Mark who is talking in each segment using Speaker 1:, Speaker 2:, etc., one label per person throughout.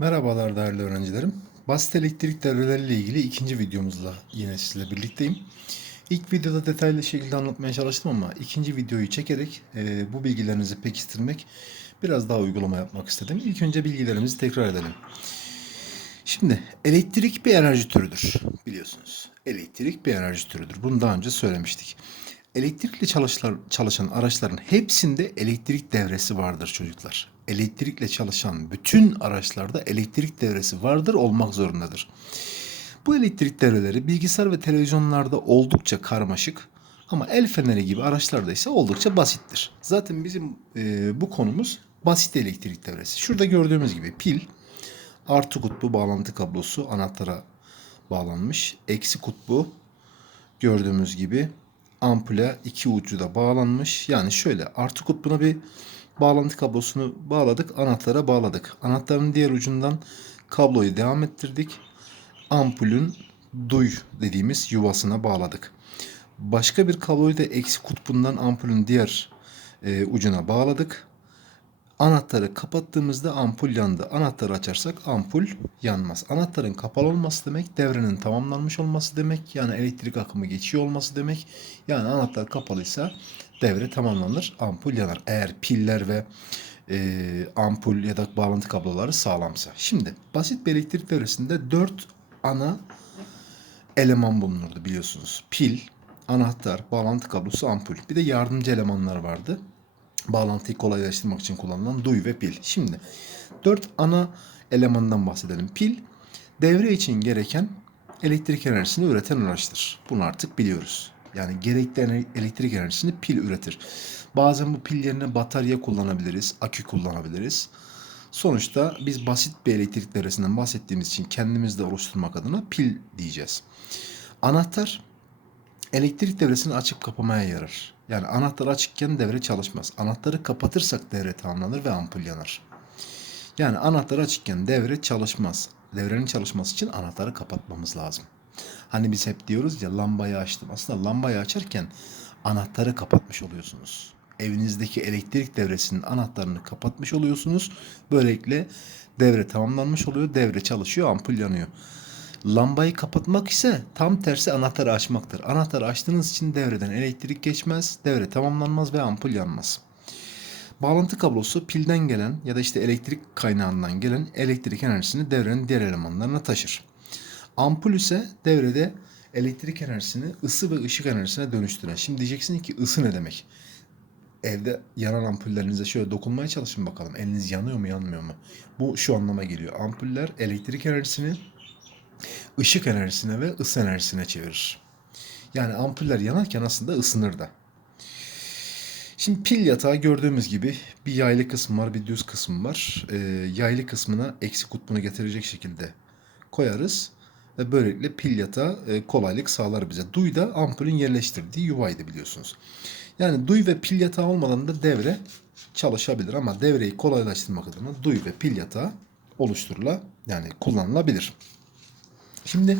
Speaker 1: Merhabalar değerli öğrencilerim. Basit elektrik devreleriyle ilgili ikinci videomuzla yine sizle birlikteyim. İlk videoda detaylı şekilde anlatmaya çalıştım ama ikinci videoyu çekerek e, bu bilgilerinizi pekiştirmek, biraz daha uygulama yapmak istedim. İlk önce bilgilerimizi tekrar edelim. Şimdi elektrik bir enerji türüdür biliyorsunuz. Elektrik bir enerji türüdür. Bunu daha önce söylemiştik. Elektrikle çalışlar, çalışan araçların hepsinde elektrik devresi vardır çocuklar. Elektrikle çalışan bütün araçlarda elektrik devresi vardır, olmak zorundadır. Bu elektrik devreleri bilgisayar ve televizyonlarda oldukça karmaşık ama el feneri gibi araçlarda ise oldukça basittir. Zaten bizim e, bu konumuz basit elektrik devresi. Şurada gördüğümüz gibi pil, artı kutbu bağlantı kablosu anahtara bağlanmış. Eksi kutbu gördüğümüz gibi ampule iki ucu da bağlanmış. Yani şöyle artı kutbuna bir bağlantı kablosunu bağladık. Anahtara bağladık. Anahtarın diğer ucundan kabloyu devam ettirdik. Ampulün duy dediğimiz yuvasına bağladık. Başka bir kabloyu da eksi kutbundan ampulün diğer e, ucuna bağladık. Anahtarı kapattığımızda ampul yandı. Anahtarı açarsak ampul yanmaz. Anahtarın kapalı olması demek devrenin tamamlanmış olması demek. Yani elektrik akımı geçiyor olması demek. Yani anahtar kapalıysa devre tamamlanır. Ampul yanar. Eğer piller ve e, ampul ya da bağlantı kabloları sağlamsa. Şimdi basit bir elektrik devresinde 4 ana eleman bulunurdu biliyorsunuz. Pil, anahtar, bağlantı kablosu, ampul. Bir de yardımcı elemanlar vardı bağlantıyı kolaylaştırmak için kullanılan duy ve pil. Şimdi dört ana elemandan bahsedelim. Pil devre için gereken elektrik enerjisini üreten araçtır. Bunu artık biliyoruz. Yani gerekli elektrik enerjisini pil üretir. Bazen bu pil yerine batarya kullanabiliriz, akü kullanabiliriz. Sonuçta biz basit bir elektrik devresinden bahsettiğimiz için kendimizde oluşturmak adına pil diyeceğiz. Anahtar elektrik devresini açıp kapamaya yarar. Yani anahtar açıkken devre çalışmaz. Anahtarı kapatırsak devre tamamlanır ve ampul yanar. Yani anahtar açıkken devre çalışmaz. Devrenin çalışması için anahtarı kapatmamız lazım. Hani biz hep diyoruz ya lambayı açtım. Aslında lambayı açarken anahtarı kapatmış oluyorsunuz. Evinizdeki elektrik devresinin anahtarını kapatmış oluyorsunuz. Böylelikle devre tamamlanmış oluyor. Devre çalışıyor, ampul yanıyor. Lambayı kapatmak ise tam tersi anahtarı açmaktır. Anahtarı açtığınız için devreden elektrik geçmez, devre tamamlanmaz ve ampul yanmaz. Bağlantı kablosu pilden gelen ya da işte elektrik kaynağından gelen elektrik enerjisini devrenin diğer elemanlarına taşır. Ampul ise devrede elektrik enerjisini ısı ve ışık enerjisine dönüştüren. Şimdi diyeceksin ki ısı ne demek? Evde yanan ampullerinize şöyle dokunmaya çalışın bakalım. Eliniz yanıyor mu yanmıyor mu? Bu şu anlama geliyor. Ampuller elektrik enerjisini ışık enerjisine ve ısı enerjisine çevirir. Yani ampuller yanarken aslında ısınır da. Şimdi pil yatağı gördüğümüz gibi bir yaylı kısım var, bir düz kısım var. Ee, yaylı kısmına eksi kutbunu getirecek şekilde koyarız. Ve böylelikle pil yatağı e, kolaylık sağlar bize. Duy da ampulün yerleştirdiği yuvaydı biliyorsunuz. Yani duy ve pil yatağı olmadan da devre çalışabilir ama devreyi kolaylaştırmak adına duy ve pil yatağı oluşturula yani kullanılabilir. Şimdi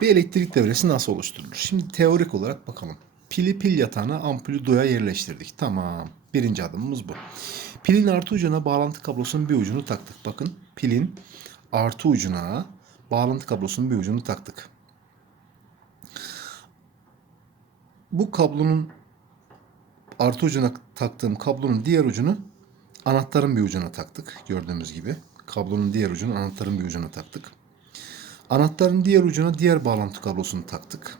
Speaker 1: bir elektrik devresi nasıl oluşturulur? Şimdi teorik olarak bakalım. Pili pil yatağına ampulü duya yerleştirdik. Tamam. Birinci adımımız bu. Pilin artı ucuna bağlantı kablosunun bir ucunu taktık. Bakın pilin artı ucuna bağlantı kablosunun bir ucunu taktık. Bu kablonun artı ucuna taktığım kablonun diğer ucunu anahtarın bir ucuna taktık. Gördüğümüz gibi. Kablonun diğer ucunu anahtarın bir ucuna taktık. Anahtarın diğer ucuna diğer bağlantı kablosunu taktık.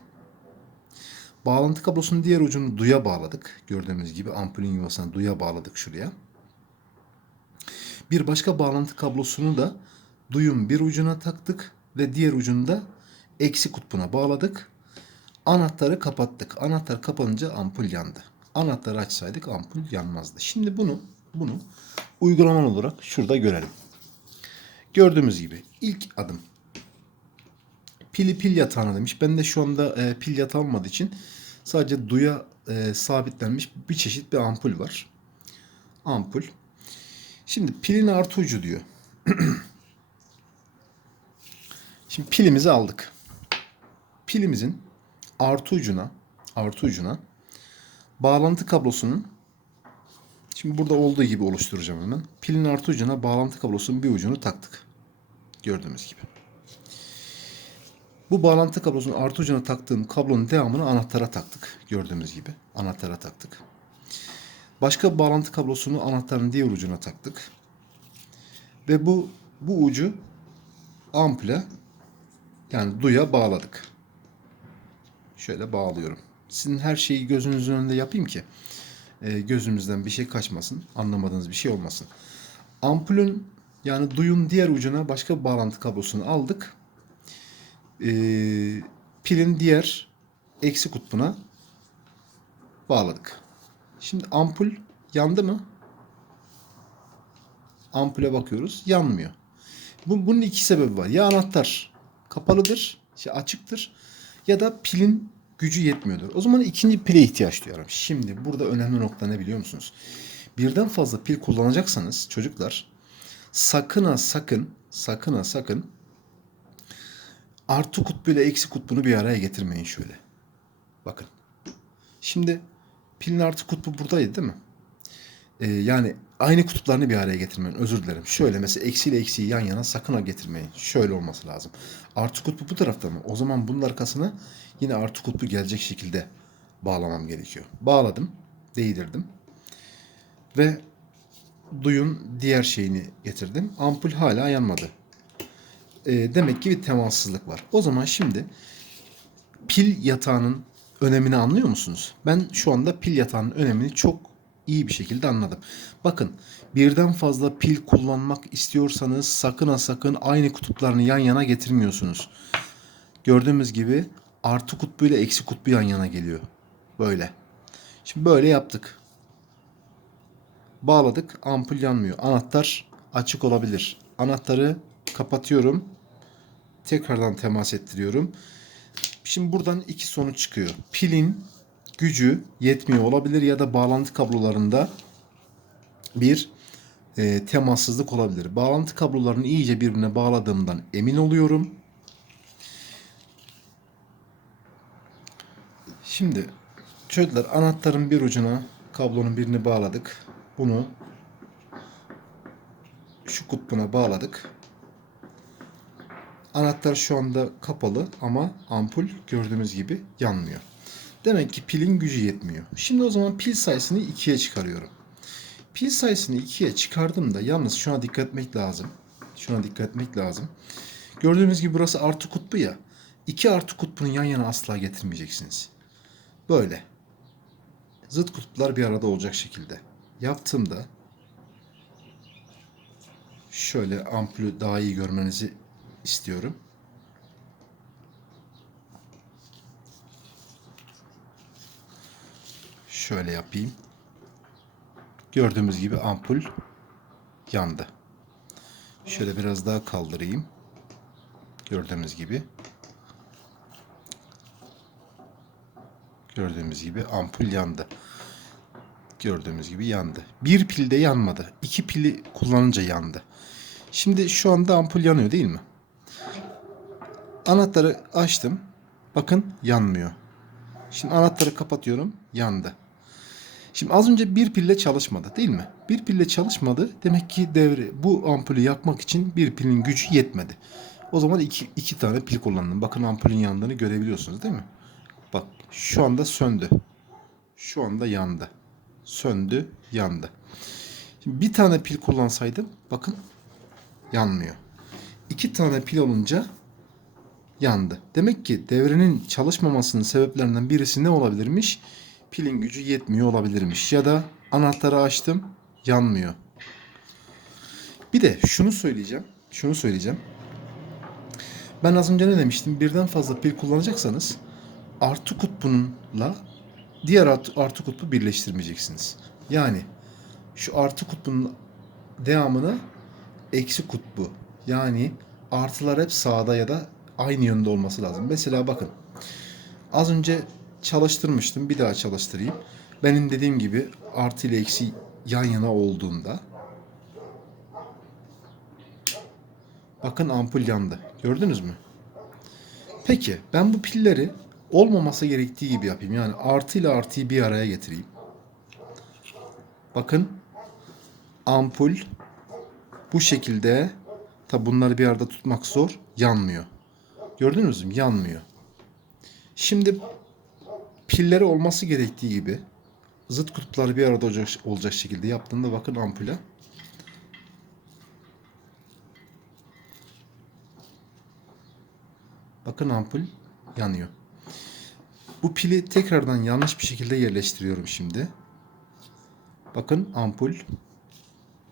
Speaker 1: Bağlantı kablosunun diğer ucunu duya bağladık. Gördüğümüz gibi ampulün yuvasına duya bağladık şuraya. Bir başka bağlantı kablosunu da duyun bir ucuna taktık ve diğer ucunu da eksi kutbuna bağladık. Anahtarı kapattık. Anahtar kapanınca ampul yandı. Anahtarı açsaydık ampul yanmazdı. Şimdi bunu bunu uygulamalı olarak şurada görelim. Gördüğümüz gibi ilk adım pili pil yatağına demiş. Ben de şu anda e, pil yatağı olmadığı için sadece duya e, sabitlenmiş bir çeşit bir ampul var. Ampul. Şimdi pilin artı ucu diyor. Şimdi pilimizi aldık. Pilimizin artı ucuna artı ucuna bağlantı kablosunun Şimdi burada olduğu gibi oluşturacağım hemen. Pilin artı ucuna bağlantı kablosunun bir ucunu taktık. Gördüğümüz gibi. Bu bağlantı kablosunun artı ucuna taktığım kablonun devamını anahtara taktık. Gördüğümüz gibi anahtara taktık. Başka bağlantı kablosunu anahtarın diğer ucuna taktık. Ve bu bu ucu ampule yani duya bağladık. Şöyle bağlıyorum. Sizin her şeyi gözünüzün önünde yapayım ki e, gözünüzden bir şey kaçmasın, anlamadığınız bir şey olmasın. Ampulün yani duyun diğer ucuna başka bağlantı kablosunu aldık. E, pilin diğer eksi kutbuna bağladık. Şimdi ampul yandı mı? Ampule bakıyoruz. Yanmıyor. Bu, bunun iki sebebi var. Ya anahtar kapalıdır, şey açıktır ya da pilin gücü yetmiyordur. O zaman ikinci pile ihtiyaç duyarım. Şimdi burada önemli nokta ne biliyor musunuz? Birden fazla pil kullanacaksanız çocuklar sakın ha sakın sakın ha sakın artı kutbu ile eksi kutbunu bir araya getirmeyin şöyle. Bakın. Şimdi pilin artı kutbu buradaydı değil mi? Ee, yani aynı kutuplarını bir araya getirmeyin. Özür dilerim. Şöyle mesela eksi ile eksiyi yan yana sakın ha getirmeyin. Şöyle olması lazım. Artı kutbu bu tarafta mı? O zaman bunun arkasına yine artı kutbu gelecek şekilde bağlamam gerekiyor. Bağladım. Değdirdim. Ve duyun diğer şeyini getirdim. Ampul hala yanmadı. Ee, demek ki bir temassızlık var. O zaman şimdi pil yatağının önemini anlıyor musunuz? Ben şu anda pil yatağının önemini çok iyi bir şekilde anladım. Bakın birden fazla pil kullanmak istiyorsanız sakın ha sakın aynı kutuplarını yan yana getirmiyorsunuz. Gördüğümüz gibi artı kutbu ile eksi kutbu yan yana geliyor. Böyle. Şimdi böyle yaptık. Bağladık. Ampul yanmıyor. Anahtar açık olabilir. Anahtarı kapatıyorum. Tekrardan temas ettiriyorum. Şimdi buradan iki sonuç çıkıyor. Pilin gücü yetmiyor olabilir ya da bağlantı kablolarında bir e, temassızlık olabilir. Bağlantı kablolarını iyice birbirine bağladığımdan emin oluyorum. Şimdi çocuklar anahtarın bir ucuna kablonun birini bağladık. Bunu şu kutbuna bağladık. Anahtar şu anda kapalı ama ampul gördüğümüz gibi yanmıyor. Demek ki pilin gücü yetmiyor. Şimdi o zaman pil sayısını 2'ye çıkarıyorum. Pil sayısını 2'ye çıkardığımda yalnız şuna dikkat etmek lazım. Şuna dikkat etmek lazım. Gördüğünüz gibi burası artı kutbu ya. İki artı kutbunu yan yana asla getirmeyeceksiniz. Böyle. Zıt kutuplar bir arada olacak şekilde. Yaptığımda şöyle ampulü daha iyi görmenizi istiyorum. Şöyle yapayım. Gördüğümüz gibi ampul yandı. Şöyle biraz daha kaldırayım. Gördüğümüz gibi. Gördüğümüz gibi ampul yandı. Gördüğümüz gibi yandı. Bir pilde yanmadı. İki pili kullanınca yandı. Şimdi şu anda ampul yanıyor değil mi? Anahtarı açtım. Bakın yanmıyor. Şimdi anahtarı kapatıyorum. Yandı. Şimdi az önce bir pille çalışmadı değil mi? Bir pille çalışmadı. Demek ki devre bu ampulü yakmak için bir pilin gücü yetmedi. O zaman iki, iki tane pil kullandım. Bakın ampulün yandığını görebiliyorsunuz değil mi? Bak şu anda söndü. Şu anda yandı. Söndü, yandı. Şimdi bir tane pil kullansaydım bakın yanmıyor. İki tane pil olunca yandı. Demek ki devrenin çalışmamasının sebeplerinden birisi ne olabilirmiş? Pilin gücü yetmiyor olabilirmiş. Ya da anahtarı açtım yanmıyor. Bir de şunu söyleyeceğim. Şunu söyleyeceğim. Ben az önce ne demiştim? Birden fazla pil kullanacaksanız artı kutbununla diğer artı, artı kutbu birleştirmeyeceksiniz. Yani şu artı kutbunun devamını eksi kutbu. Yani artılar hep sağda ya da aynı yönde olması lazım. Mesela bakın. Az önce çalıştırmıştım. Bir daha çalıştırayım. Benim dediğim gibi artı ile eksi yan yana olduğunda bakın ampul yandı. Gördünüz mü? Peki ben bu pilleri olmaması gerektiği gibi yapayım. Yani artı ile artıyı bir araya getireyim. Bakın ampul bu şekilde Tabi bunları bir arada tutmak zor. Yanmıyor. Gördünüz mü? Yanmıyor. Şimdi pilleri olması gerektiği gibi zıt kutupları bir arada olacak, olacak şekilde yaptığında bakın ampule. Bakın ampul yanıyor. Bu pili tekrardan yanlış bir şekilde yerleştiriyorum şimdi. Bakın ampul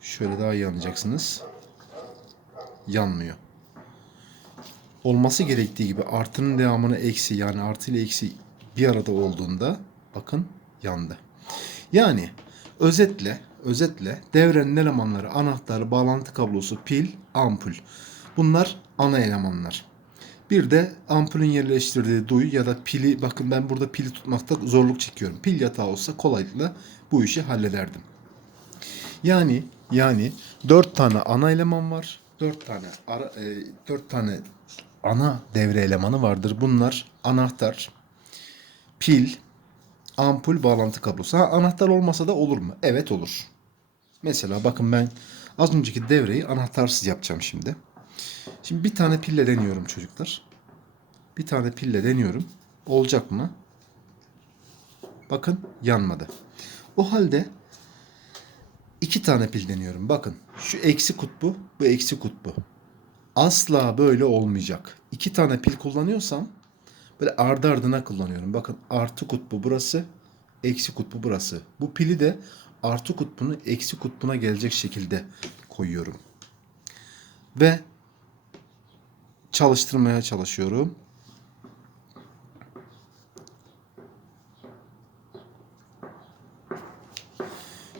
Speaker 1: şöyle daha iyi anlayacaksınız. Yanmıyor. Olması gerektiği gibi artının devamını eksi yani artı ile eksi bir arada olduğunda bakın yandı. Yani özetle özetle devrenin elemanları anahtar, bağlantı kablosu, pil, ampul. Bunlar ana elemanlar. Bir de ampulün yerleştirdiği duy ya da pili bakın ben burada pili tutmakta zorluk çekiyorum. Pil yatağı olsa kolaylıkla bu işi hallederdim. Yani yani 4 tane ana eleman var. 4 tane ara, e, 4 tane ana devre elemanı vardır. Bunlar anahtar, pil, ampul, bağlantı kablosu. Ha, anahtar olmasa da olur mu? Evet olur. Mesela bakın ben az önceki devreyi anahtarsız yapacağım şimdi. Şimdi bir tane pille deniyorum çocuklar. Bir tane pille deniyorum. Olacak mı? Bakın yanmadı. O halde iki tane pil deniyorum. Bakın şu eksi kutbu, bu eksi kutbu. Asla böyle olmayacak. İki tane pil kullanıyorsam böyle ardı ardına kullanıyorum. Bakın artı kutbu burası, eksi kutbu burası. Bu pili de artı kutbunu eksi kutbuna gelecek şekilde koyuyorum. Ve çalıştırmaya çalışıyorum.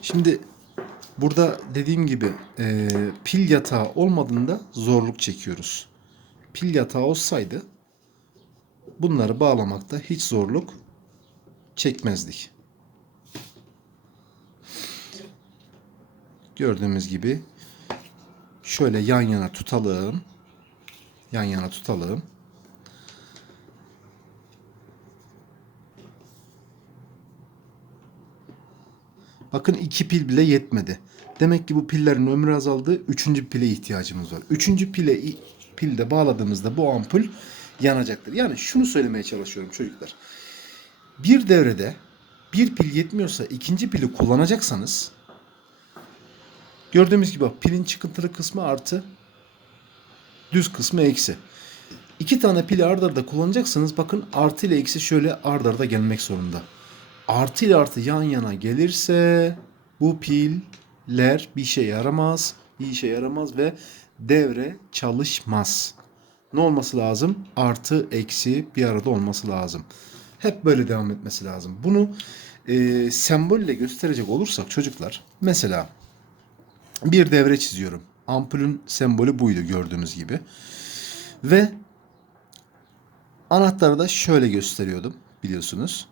Speaker 1: Şimdi burada dediğim gibi e, pil yatağı olmadığında zorluk çekiyoruz. Pil yatağı olsaydı bunları bağlamakta hiç zorluk çekmezdik. Gördüğümüz gibi şöyle yan yana tutalım. Yan yana tutalım. Bakın iki pil bile yetmedi. Demek ki bu pillerin ömrü azaldı. Üçüncü pile ihtiyacımız var. Üçüncü pile pilde bağladığımızda bu ampul yanacaktır. Yani şunu söylemeye çalışıyorum çocuklar. Bir devrede bir pil yetmiyorsa ikinci pili kullanacaksanız gördüğümüz gibi pilin çıkıntılı kısmı artı düz kısmı eksi. İki tane pili ard arda kullanacaksanız bakın artı ile eksi şöyle ard arda gelmek zorunda. Artı ile artı yan yana gelirse bu piller bir şey yaramaz, bir işe yaramaz ve devre çalışmaz. Ne olması lazım? Artı eksi bir arada olması lazım. Hep böyle devam etmesi lazım. Bunu e, sembolle gösterecek olursak çocuklar mesela bir devre çiziyorum. Ampulün sembolü buydu gördüğünüz gibi. Ve anahtarı da şöyle gösteriyordum biliyorsunuz.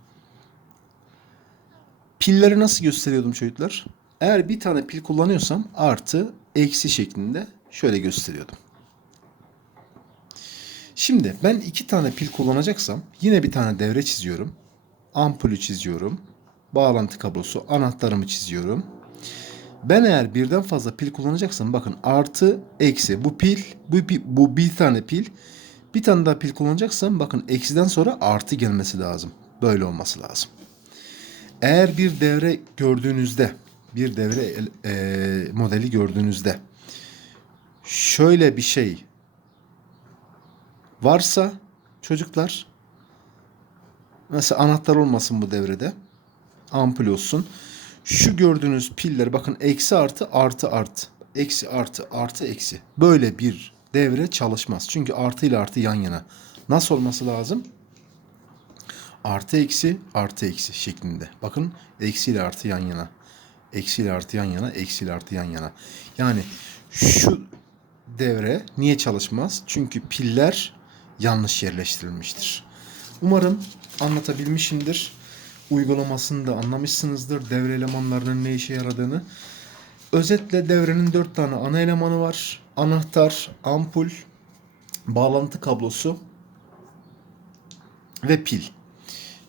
Speaker 1: Pilleri nasıl gösteriyordum çocuklar? Eğer bir tane pil kullanıyorsam artı eksi şeklinde şöyle gösteriyordum. Şimdi ben iki tane pil kullanacaksam yine bir tane devre çiziyorum. Ampulü çiziyorum. Bağlantı kablosu anahtarımı çiziyorum. Ben eğer birden fazla pil kullanacaksam bakın artı eksi bu pil bu, bu bir tane pil bir tane daha pil kullanacaksam bakın eksiden sonra artı gelmesi lazım. Böyle olması lazım. Eğer bir devre gördüğünüzde bir devre e, modeli gördüğünüzde şöyle bir şey varsa çocuklar mesela anahtar olmasın bu devrede ampul olsun şu gördüğünüz piller bakın eksi artı artı artı. Eksi artı artı eksi. Böyle bir devre çalışmaz. Çünkü artı ile artı yan yana. Nasıl olması lazım? Artı eksi artı eksi şeklinde. Bakın eksi ile artı yan yana. Eksi ile artı yan yana. Eksi ile artı yan yana. Yani şu devre niye çalışmaz? Çünkü piller yanlış yerleştirilmiştir. Umarım anlatabilmişimdir uygulamasını da anlamışsınızdır. Devre elemanlarının ne işe yaradığını. Özetle devrenin dört tane ana elemanı var. Anahtar, ampul, bağlantı kablosu ve pil.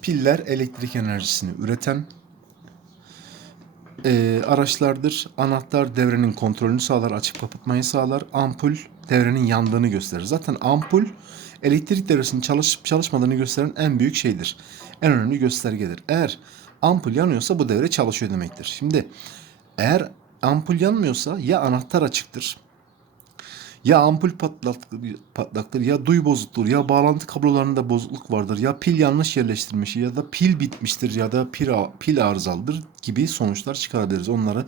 Speaker 1: Piller elektrik enerjisini üreten e, araçlardır. Anahtar devrenin kontrolünü sağlar, açıp kapatmayı sağlar. Ampul devrenin yandığını gösterir. Zaten ampul elektrik devresinin çalışıp çalışmadığını gösteren en büyük şeydir. En önemli göstergedir. Eğer ampul yanıyorsa bu devre çalışıyor demektir. Şimdi eğer ampul yanmıyorsa ya anahtar açıktır ya ampul patlaktır, ya duy bozuktur ya bağlantı kablolarında bozukluk vardır ya pil yanlış yerleştirilmiş ya da pil bitmiştir ya da pil, pil arızalıdır gibi sonuçlar çıkarabiliriz. Onları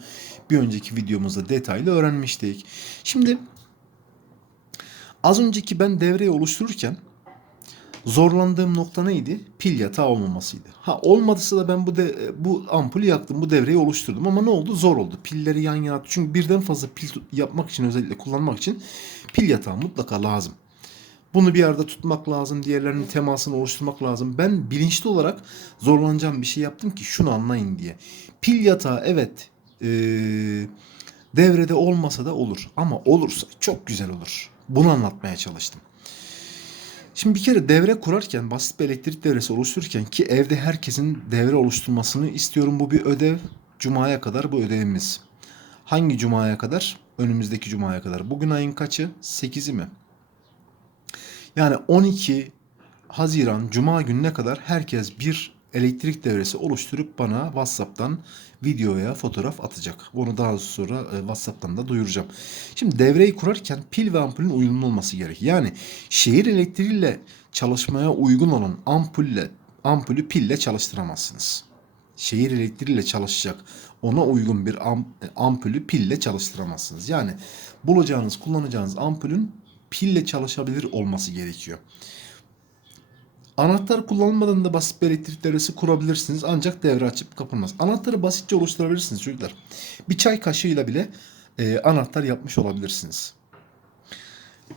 Speaker 1: bir önceki videomuzda detaylı öğrenmiştik. Şimdi az önceki ben devreyi oluştururken zorlandığım nokta neydi? Pil yatağı olmamasıydı. Ha olmadıysa da ben bu de, bu ampulü yaktım, bu devreyi oluşturdum ama ne oldu? Zor oldu. Pilleri yan yana çünkü birden fazla pil yapmak için özellikle kullanmak için pil yatağı mutlaka lazım. Bunu bir arada tutmak lazım, diğerlerinin temasını oluşturmak lazım. Ben bilinçli olarak zorlanacağım bir şey yaptım ki şunu anlayın diye. Pil yatağı evet eee, devrede olmasa da olur ama olursa çok güzel olur. Bunu anlatmaya çalıştım. Şimdi bir kere devre kurarken, basit bir elektrik devresi oluştururken ki evde herkesin devre oluşturmasını istiyorum. Bu bir ödev. Cuma'ya kadar bu ödevimiz. Hangi cumaya kadar? Önümüzdeki cumaya kadar. Bugün ayın kaçı? 8'i mi? Yani 12 Haziran Cuma gününe kadar herkes bir elektrik devresi oluşturup bana WhatsApp'tan video veya fotoğraf atacak. Bunu daha sonra e, WhatsApp'tan da duyuracağım. Şimdi devreyi kurarken pil ve ampulün uyumlu olması gerek. Yani şehir elektriğiyle çalışmaya uygun olan ampulle ampulü pille çalıştıramazsınız. Şehir elektriğiyle çalışacak ona uygun bir am- ampulü pille çalıştıramazsınız. Yani bulacağınız, kullanacağınız ampulün pille çalışabilir olması gerekiyor. Anahtar kullanmadan da basit bir elektrik devresi kurabilirsiniz ancak devre açıp kapanmaz. Anahtarı basitçe oluşturabilirsiniz çocuklar. Bir çay kaşığıyla bile e, anahtar yapmış olabilirsiniz.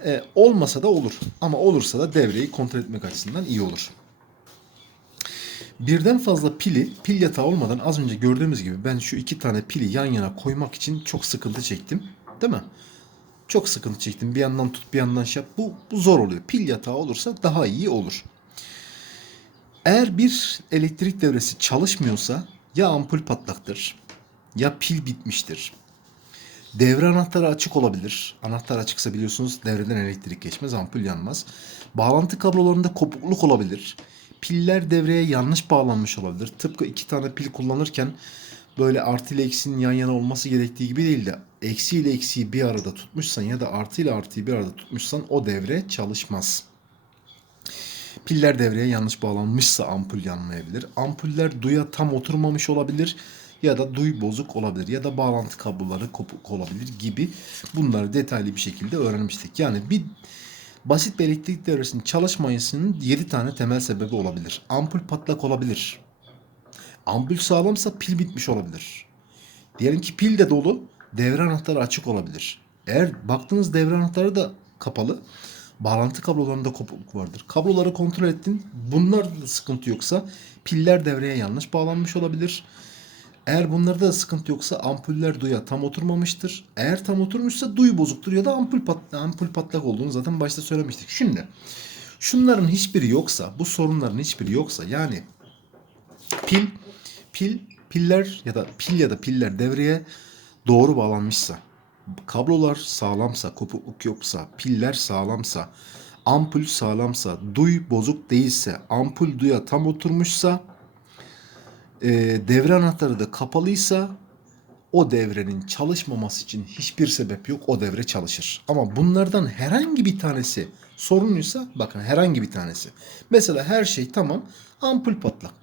Speaker 1: E, olmasa da olur ama olursa da devreyi kontrol etmek açısından iyi olur. Birden fazla pili pil yatağı olmadan az önce gördüğümüz gibi ben şu iki tane pili yan yana koymak için çok sıkıntı çektim. Değil mi? Çok sıkıntı çektim. Bir yandan tut bir yandan şey yap. Bu, bu zor oluyor. Pil yatağı olursa daha iyi olur. Eğer bir elektrik devresi çalışmıyorsa ya ampul patlaktır ya pil bitmiştir. Devre anahtarı açık olabilir. Anahtar açıksa biliyorsunuz devreden elektrik geçmez, ampul yanmaz. Bağlantı kablolarında kopukluk olabilir. Piller devreye yanlış bağlanmış olabilir. Tıpkı iki tane pil kullanırken böyle artı ile eksinin yan yana olması gerektiği gibi değil de eksi ile eksiyi bir arada tutmuşsan ya da artı ile artıyı bir arada tutmuşsan o devre çalışmaz. Piller devreye yanlış bağlanmışsa ampul yanmayabilir. Ampuller duya tam oturmamış olabilir ya da duy bozuk olabilir ya da bağlantı kabloları kopuk olabilir gibi bunları detaylı bir şekilde öğrenmiştik. Yani bir basit bir elektrik devresinin çalışmayısının 7 tane temel sebebi olabilir. Ampul patlak olabilir. Ampul sağlamsa pil bitmiş olabilir. Diyelim ki pil de dolu, devre anahtarı açık olabilir. Eğer baktığınız devre anahtarı da kapalı, bağlantı kablolarında kopukluk vardır. Kabloları kontrol ettin, bunlarda da sıkıntı yoksa piller devreye yanlış bağlanmış olabilir. Eğer bunlarda da sıkıntı yoksa ampuller duya tam oturmamıştır. Eğer tam oturmuşsa duyu bozuktur ya da ampul, pat, ampul patlak olduğunu zaten başta söylemiştik. Şimdi şunların hiçbiri yoksa, bu sorunların hiçbiri yoksa yani pil pil piller ya da pil ya da piller devreye doğru bağlanmışsa, kablolar sağlamsa, kopukluk yoksa, piller sağlamsa, ampul sağlamsa, duy bozuk değilse, ampul duya tam oturmuşsa, e, devre anahtarı da kapalıysa o devrenin çalışmaması için hiçbir sebep yok. O devre çalışır. Ama bunlardan herhangi bir tanesi sorunluysa bakın herhangi bir tanesi. Mesela her şey tamam ampul patlak.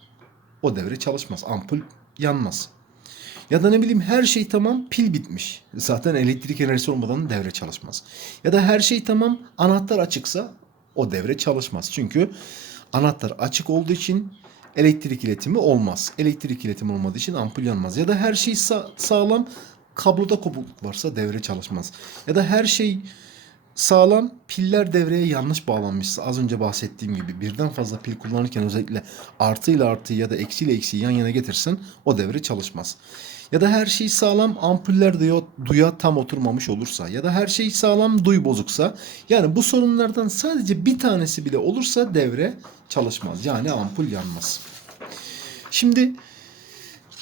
Speaker 1: O devre çalışmaz. Ampul yanmaz. Ya da ne bileyim her şey tamam pil bitmiş. Zaten elektrik enerjisi olmadan devre çalışmaz. Ya da her şey tamam anahtar açıksa o devre çalışmaz. Çünkü anahtar açık olduğu için elektrik iletimi olmaz. Elektrik iletimi olmadığı için ampul yanmaz. Ya da her şey sa- sağlam kabloda kopukluk varsa devre çalışmaz. Ya da her şey sağlam piller devreye yanlış bağlanmışsa az önce bahsettiğim gibi birden fazla pil kullanırken özellikle artı ile artı ya da eksi ile eksiyi yan yana getirsen o devre çalışmaz. Ya da her şey sağlam ampuller duya, duya tam oturmamış olursa ya da her şey sağlam duy bozuksa yani bu sorunlardan sadece bir tanesi bile olursa devre çalışmaz. Yani ampul yanmaz. Şimdi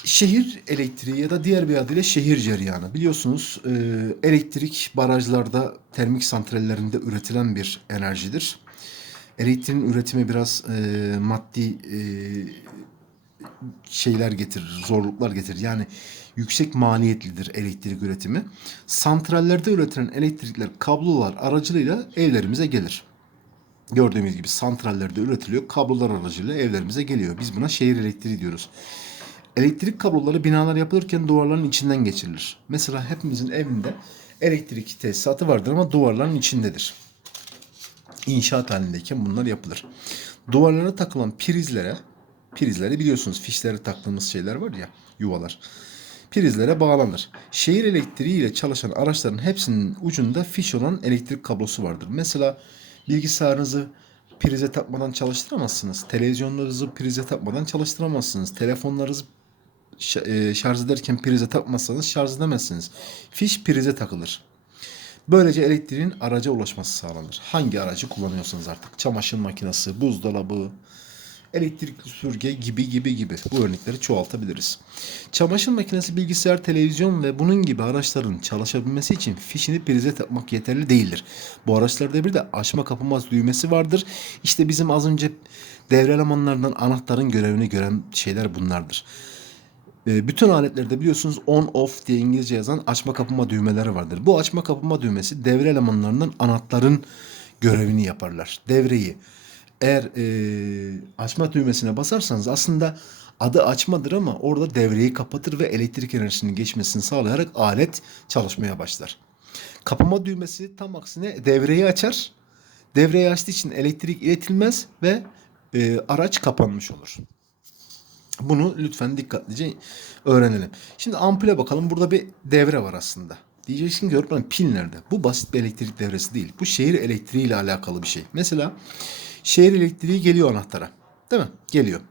Speaker 1: Şehir elektriği ya da diğer bir adıyla şehir cereyanı. Biliyorsunuz e, elektrik barajlarda, termik santrallerinde üretilen bir enerjidir. Elektriğin üretimi biraz e, maddi e, şeyler getirir, zorluklar getirir. Yani yüksek maliyetlidir elektrik üretimi. Santrallerde üretilen elektrikler kablolar aracılığıyla evlerimize gelir. Gördüğümüz gibi santrallerde üretiliyor, kablolar aracılığıyla evlerimize geliyor. Biz buna şehir elektriği diyoruz. Elektrik kabloları binalar yapılırken duvarların içinden geçirilir. Mesela hepimizin evinde elektrik tesisatı vardır ama duvarların içindedir. İnşaat halindeyken bunlar yapılır. Duvarlara takılan prizlere, prizleri biliyorsunuz fişlere taktığımız şeyler var ya, yuvalar. Prizlere bağlanır. Şehir elektriği ile çalışan araçların hepsinin ucunda fiş olan elektrik kablosu vardır. Mesela bilgisayarınızı prize takmadan çalıştıramazsınız. Televizyonunuzu prize takmadan çalıştıramazsınız. Telefonlarınızı e, şarj ederken prize takmazsanız şarj edemezsiniz. Fiş prize takılır. Böylece elektriğin araca ulaşması sağlanır. Hangi aracı kullanıyorsanız artık. Çamaşır makinesi, buzdolabı, elektrikli süpürge gibi gibi gibi. Bu örnekleri çoğaltabiliriz. Çamaşır makinesi, bilgisayar, televizyon ve bunun gibi araçların çalışabilmesi için fişini prize takmak yeterli değildir. Bu araçlarda bir de açma kapamaz düğmesi vardır. İşte bizim az önce devre elemanlarından anahtarın görevini gören şeyler bunlardır. E, Bütün aletlerde biliyorsunuz on off diye İngilizce yazan açma kapama düğmeleri vardır. Bu açma kapama düğmesi devre elemanlarından anahtarın görevini yaparlar. Devreyi eğer e, açma düğmesine basarsanız aslında adı açmadır ama orada devreyi kapatır ve elektrik enerjisinin geçmesini sağlayarak alet çalışmaya başlar. Kapama düğmesi tam aksine devreyi açar. Devreyi açtığı için elektrik iletilmez ve e, araç kapanmış olur. Bunu lütfen dikkatlice öğrenelim. Şimdi ampule bakalım. Burada bir devre var aslında. Diyeceksin ki öğretmenim pil nerede? Bu basit bir elektrik devresi değil. Bu şehir elektriği ile alakalı bir şey. Mesela şehir elektriği geliyor anahtara. Değil mi? Geliyor.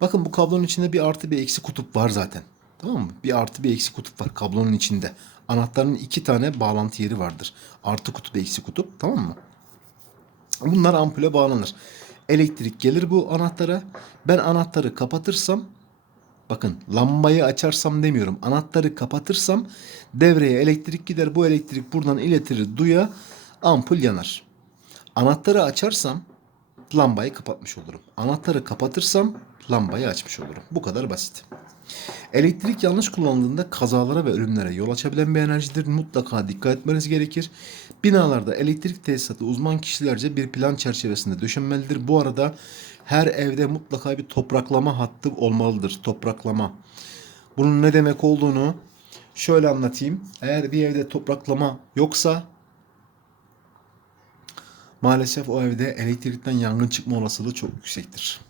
Speaker 1: Bakın bu kablonun içinde bir artı bir eksi kutup var zaten. Tamam mı? Bir artı bir eksi kutup var kablonun içinde. Anahtarın iki tane bağlantı yeri vardır. Artı kutup eksi kutup. Tamam mı? Bunlar ampule bağlanır. Elektrik gelir bu anahtara. Ben anahtarı kapatırsam bakın lambayı açarsam demiyorum. Anahtarı kapatırsam devreye elektrik gider. Bu elektrik buradan iletir duya ampul yanar. Anahtarı açarsam lambayı kapatmış olurum. Anahtarı kapatırsam lambayı açmış olurum. Bu kadar basit. Elektrik yanlış kullanıldığında kazalara ve ölümlere yol açabilen bir enerjidir. Mutlaka dikkat etmeniz gerekir. Binalarda elektrik tesisatı uzman kişilerce bir plan çerçevesinde döşenmelidir. Bu arada her evde mutlaka bir topraklama hattı olmalıdır. Topraklama. Bunun ne demek olduğunu şöyle anlatayım. Eğer bir evde topraklama yoksa maalesef o evde elektrikten yangın çıkma olasılığı çok yüksektir.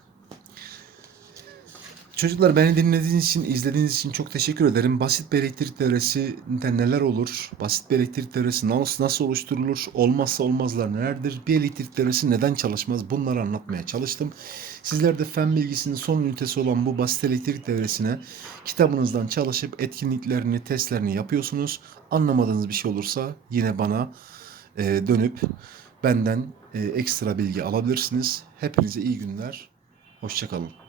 Speaker 1: Çocuklar beni dinlediğiniz için, izlediğiniz için çok teşekkür ederim. Basit bir elektrik devresinde neler olur? Basit bir elektrik devresi nasıl, nasıl oluşturulur? Olmazsa olmazlar nelerdir? Bir elektrik devresi neden çalışmaz? Bunları anlatmaya çalıştım. Sizler de fen bilgisinin son ünitesi olan bu basit elektrik devresine kitabınızdan çalışıp etkinliklerini, testlerini yapıyorsunuz. Anlamadığınız bir şey olursa yine bana dönüp benden e, ekstra bilgi alabilirsiniz. Hepinize iyi günler. Hoşçakalın.